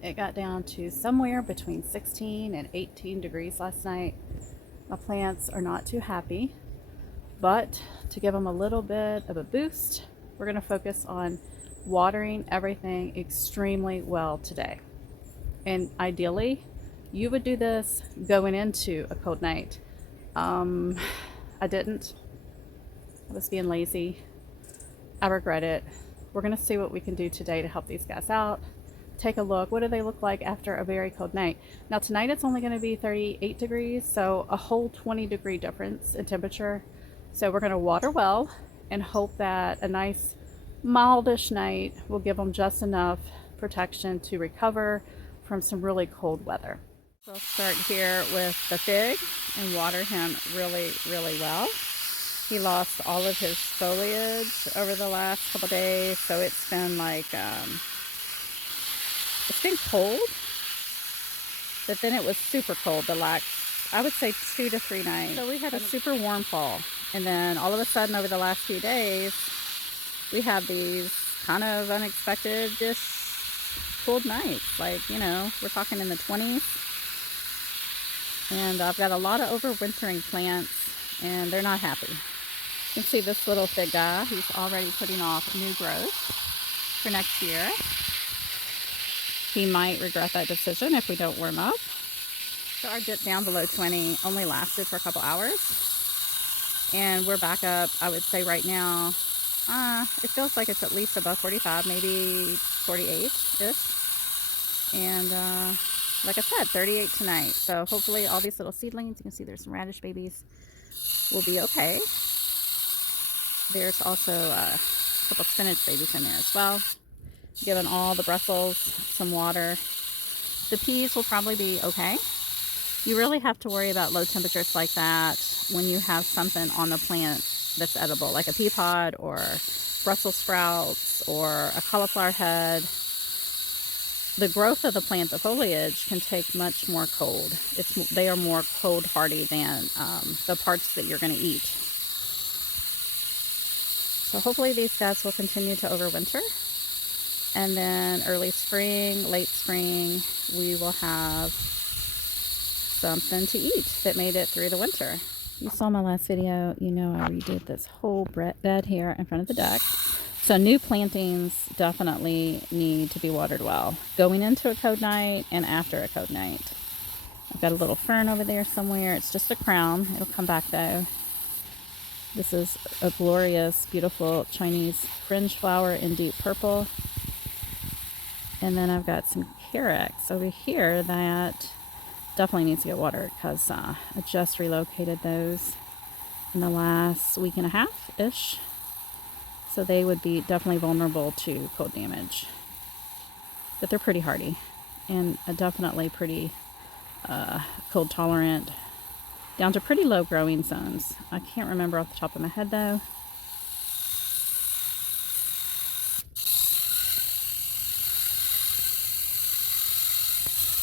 It got down to somewhere between 16 and 18 degrees last night. My plants are not too happy, but to give them a little bit of a boost, we're going to focus on watering everything extremely well today. And ideally, you would do this going into a cold night. I didn't. I was being lazy. I regret it. We're going to see what we can do today to help these guys out. Take a look. What do they look like after a very cold night? Now tonight it's only going to be 38 degrees, so a whole 20-degree difference in temperature. So we're going to water well and hope that a nice mildish night will give them just enough protection to recover from some really cold weather. So I'll start here with the fig and water him really, really well. He lost all of his foliage over the last couple days, so it's been like it's been cold, but then it was super cold the last, I would say 2 to 3 nights. So we had a super warm fall, and then all of a sudden over the last few days we have these kind of unexpected-ish cold nights. Like, you know, we're talking in the 20s. And I've got a lot of overwintering plants, and they're not happy. You can see this little fig guy. He's already putting off new growth for next year. He might regret that decision if we don't warm up. So our dip down below 20 only lasted for a couple hours. And we're back up, I would say right now, it feels like it's at least above 45, maybe 48-ish. And like I said, 38 tonight. So hopefully all these little seedlings, you can see there's some radish babies, will be okay. There's also a couple spinach babies in there as well. Giving all the Brussels some water. The peas will probably be okay. You really have to worry about low temperatures like that when you have something on the plant that's edible, like a pea pod or Brussels sprouts or a cauliflower head. The growth of the plant, the foliage, can take much more cold. They are more cold hardy than the parts that you're going to eat. So hopefully these guys will continue to overwinter. And then early spring, late spring, we will have something to eat that made it through the winter. You saw my last video, you know I redid this whole bed here in front of the deck. So new plantings definitely need to be watered well, going into a cold night and after a cold night. I've got a little fern over there somewhere. It's just a crown. It'll come back though. This is a glorious, beautiful Chinese fringe flower in deep purple. And then I've got some carex over here that definitely needs to get watered because I just relocated those in the last week and a half-ish. So they would be definitely vulnerable to cold damage. But they're pretty hardy and definitely pretty cold tolerant, down to pretty low growing zones. I can't remember off the top of my head though.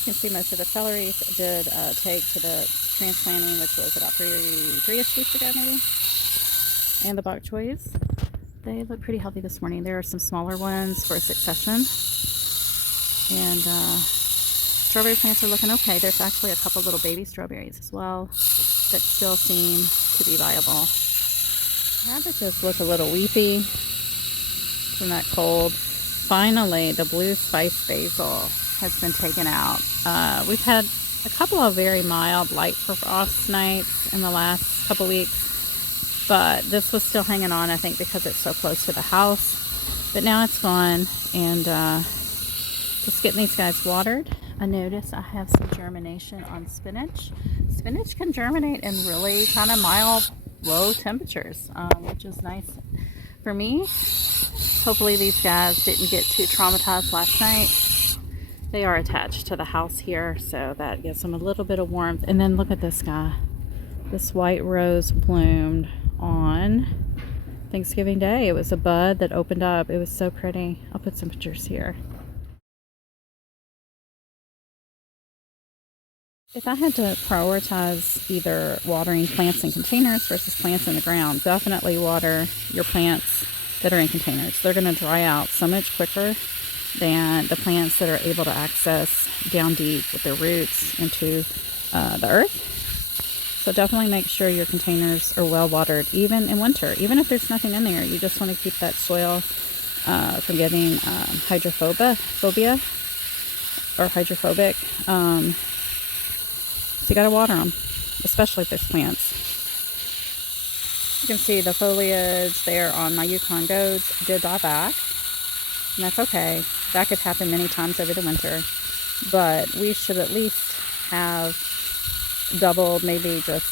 You can see most of the celery did take to the transplanting, which was about three-ish weeks ago maybe. And the bok choys, they look pretty healthy this morning. There are some smaller ones for succession. And strawberry plants are looking okay. There's actually a couple little baby strawberries as well that still seem to be viable. Cabbages look a little weepy from that cold. Finally, the blue spice basil has been taken out. We've had a couple of very mild light frost nights in the last couple weeks, but this was still hanging on, I think, because it's so close to the house. But now it's gone, and just getting these guys watered. I notice I have some germination on spinach. Spinach can germinate in really kind of mild, low temperatures, which is nice for me. Hopefully these guys didn't get too traumatized last night. They are attached to the house here, so that gives them a little bit of warmth. And then look at this guy. This white rose bloomed on Thanksgiving Day. It was a bud that opened up. It was so pretty. I'll put some pictures here. If I had to prioritize either watering plants in containers versus plants in the ground, definitely water your plants that are in containers. They're going to dry out so much quicker than the plants that are able to access down deep with their roots into the earth. So definitely make sure your containers are well watered, even in winter. Even if there's nothing in there, you just want to keep that soil from getting hydrophobia or hydrophobic. So you got to water them, especially if there's plants. You can see the foliage there on my Yukon goats did die back, and that's okay. That could happen many times over the winter, but we should at least have doubled, maybe just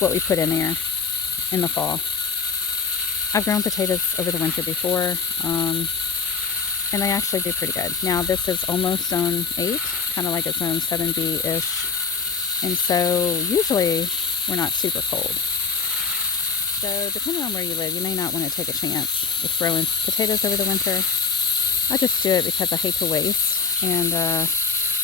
what we put in there in the fall. I've grown potatoes over the winter before, and they actually do pretty good. Now this is almost zone 8, kind of like a zone 7B-ish, and so usually we're not super cold. So depending on where you live, you may not want to take a chance with growing potatoes over the winter. I just do it because I hate to waste, and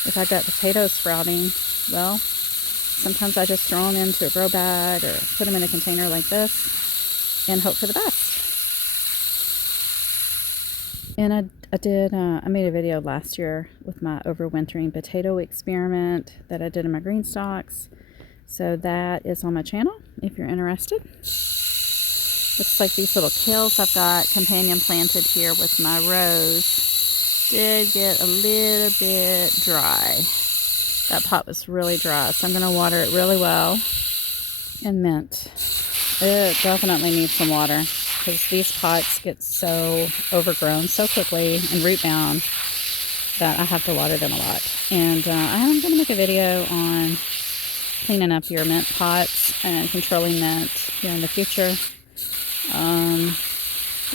if I've got potatoes sprouting, well, sometimes I just throw them into a grow bag or put them in a container like this and hope for the best. And I made a video last year with my overwintering potato experiment that I did in my green stalks. So that is on my channel if you're interested. Looks like these little kales I've got companion planted here with my rose did get a little bit dry. That pot was really dry, so I'm going to water it really well. And mint. It definitely needs some water because these pots get so overgrown so quickly and root bound that I have to water them a lot. And I'm going to make a video on cleaning up your mint pots and controlling mint here in the future.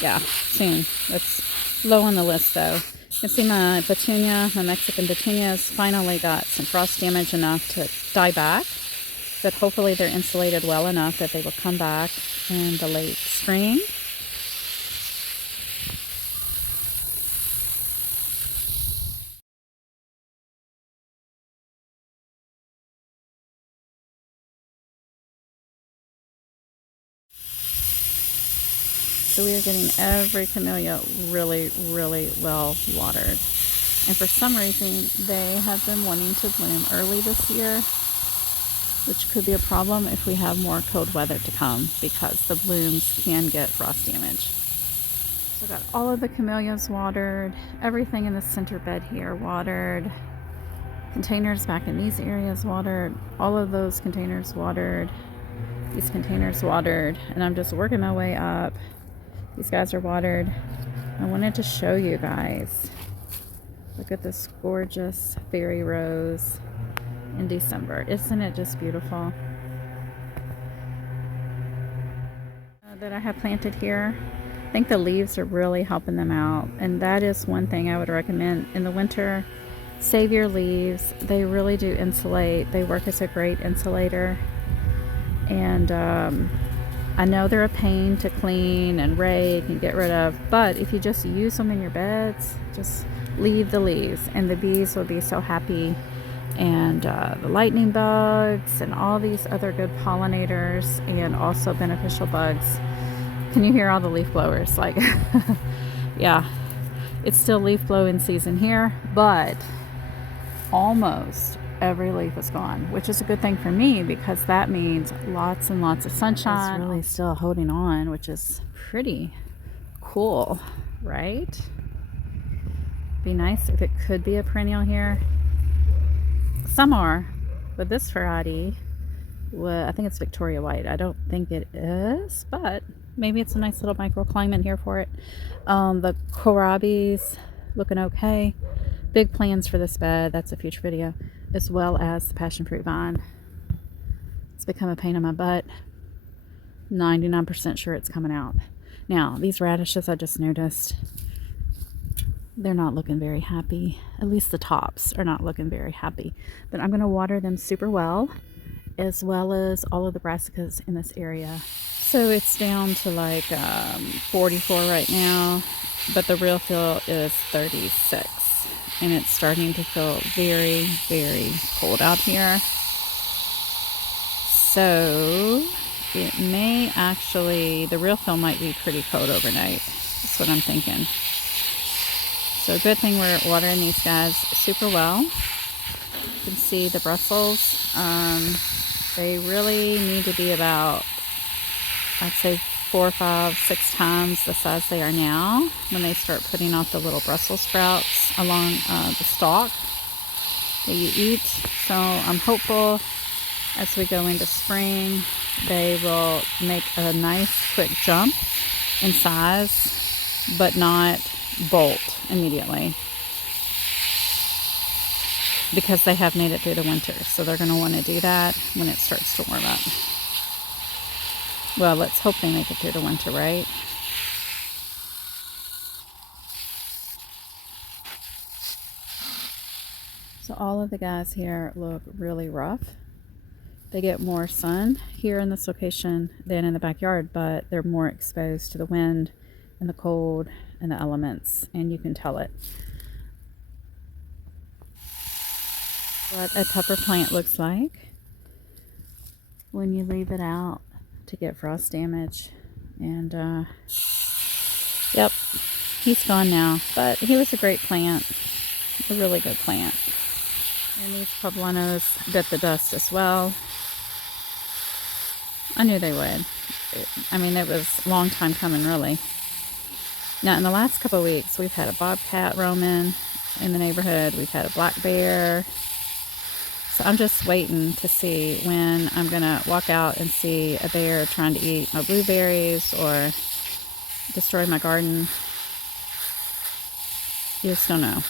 Yeah, soon. That's low on the list though. You can see my petunia, my Mexican petunias finally got some frost damage enough to die back, but hopefully they're insulated well enough that they will come back in the late spring. So we are getting every camellia really, really well watered. And for some reason, they have been wanting to bloom early this year, which could be a problem if we have more cold weather to come because the blooms can get frost damage. So I got all of the camellias watered, everything in the center bed here watered, containers back in these areas watered, all of those containers watered, these containers watered, and I'm just working my way up. These guys are watered. I wanted to show you guys. Look at this gorgeous fairy rose in December. Isn't it just beautiful? That I have planted here. I think the leaves are really helping them out. And that is one thing I would recommend in the winter. Save your leaves. They really do insulate. They work as a great insulator. And I know they're a pain to clean and rake and get rid of, but if you just use them in your beds, just leave the leaves and the bees will be so happy, and the lightning bugs and all these other good pollinators and also beneficial bugs. Can you hear all the leaf blowers? Like, yeah, it's still leaf blowing season here, but almost every leaf is gone, which is a good thing for me because that means lots and lots of sunshine. It's really still holding on, which is pretty cool, right? Be nice if it could be a perennial here. Some are, but this variety, well, I think it's Victoria White. I don't think it is, but maybe it's a nice little microclimate here for it. The kohlrabi's looking okay. Big plans for this bed. That's a future video, as well as the passion fruit vine. It's become a pain in my butt. 99% sure it's coming out. Now, these radishes I just noticed, they're not looking very happy. At least the tops are not looking very happy. But I'm going to water them super well, as well as all of the brassicas in this area. So it's down to like 44 right now, but the real feel is 36. And it's starting to feel very, very cold out here. So it may actually, the real feel might be pretty cold overnight. That's what I'm thinking. So good thing we're watering these guys super well. You can see the Brussels. They really need to be about, I'd say 4, 5, 6 times the size they are now when they start putting out the little Brussels sprouts along the stalk that you eat. So I'm hopeful as we go into spring they will make a nice quick jump in size but not bolt immediately, because they have made it through the winter, so they're going to want to do that when it starts to warm up. Well, let's hope they make it through the winter, right? So all of the guys here look really rough. They get more sun here in this location than in the backyard, but they're more exposed to the wind and the cold and the elements, and you can tell it. What a pepper plant looks like when you leave it out to get frost damage. And yep, he's gone now, but he was a great plant, a really good plant. And these poblanos bit the dust as well. I knew they would. I mean, it was a long time coming, really. Now, in the last couple of weeks, we've had a bobcat roaming in the neighborhood. We've had a black bear. So I'm just waiting to see when I'm going to walk out and see a bear trying to eat my blueberries or destroy my garden. You just don't know.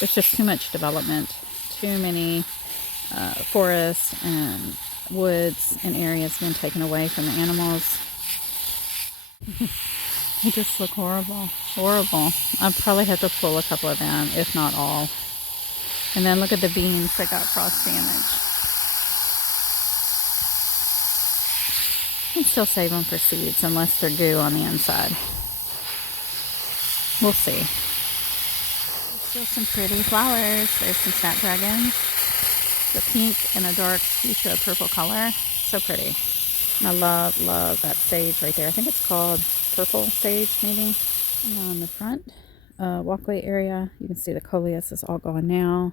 There's just too much development, too many forests and woods and areas being taken away from the animals. They just look horrible. Horrible. I'll probably have to pull a couple of them, if not all. And then look at the beans that got frost damage. You can still save them for seeds unless they're goo on the inside. We'll see. There's still some pretty flowers. There's some snapdragons. The pink and a dark fuchsia purple color. So pretty. And I love that sage right there. I think it's called purple sage, maybe. And on the front walkway area, you can see the coleus is all gone now.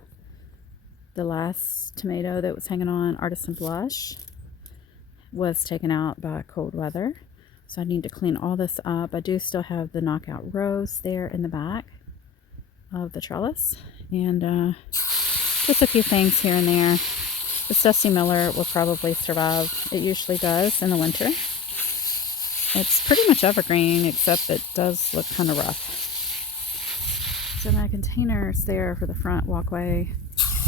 The last tomato that was hanging on, Artisan Blush, was taken out by cold weather. So I need to clean all this up. I do still have the knockout rose there in the back of the trellis. And just a few things here and there. The Dusty Miller will probably survive. It usually does in the winter. It's pretty much evergreen, except it does look kind of rough. So my containers there for the front walkway,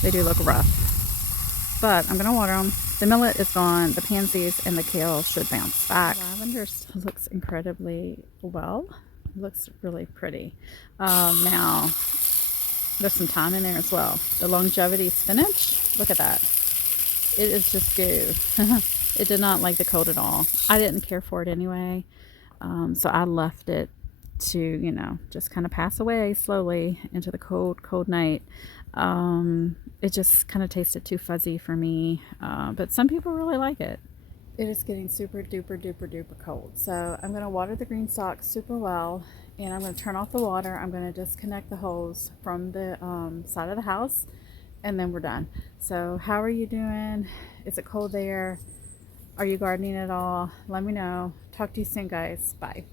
they do look rough. But I'm going to water them. The millet is gone. The pansies and the kale should bounce back. The lavender still looks incredibly well. It looks really pretty. Now, there's some thyme in there as well. The longevity spinach, look at that. It is just goo. It did not like the cold at all. I didn't care for it anyway. So I left it to, you know, just kind of pass away slowly into the cold night. It just kind of tasted too fuzzy for me. But some people really like it. It is getting super duper cold. So I'm going to water the green stalks super well. And I'm going to turn off the water. I'm going to disconnect the hose from the side of the house. And then we're done. So how are you doing? Is it cold there? Are you gardening at all? Let me know. Talk to you soon, guys. Bye.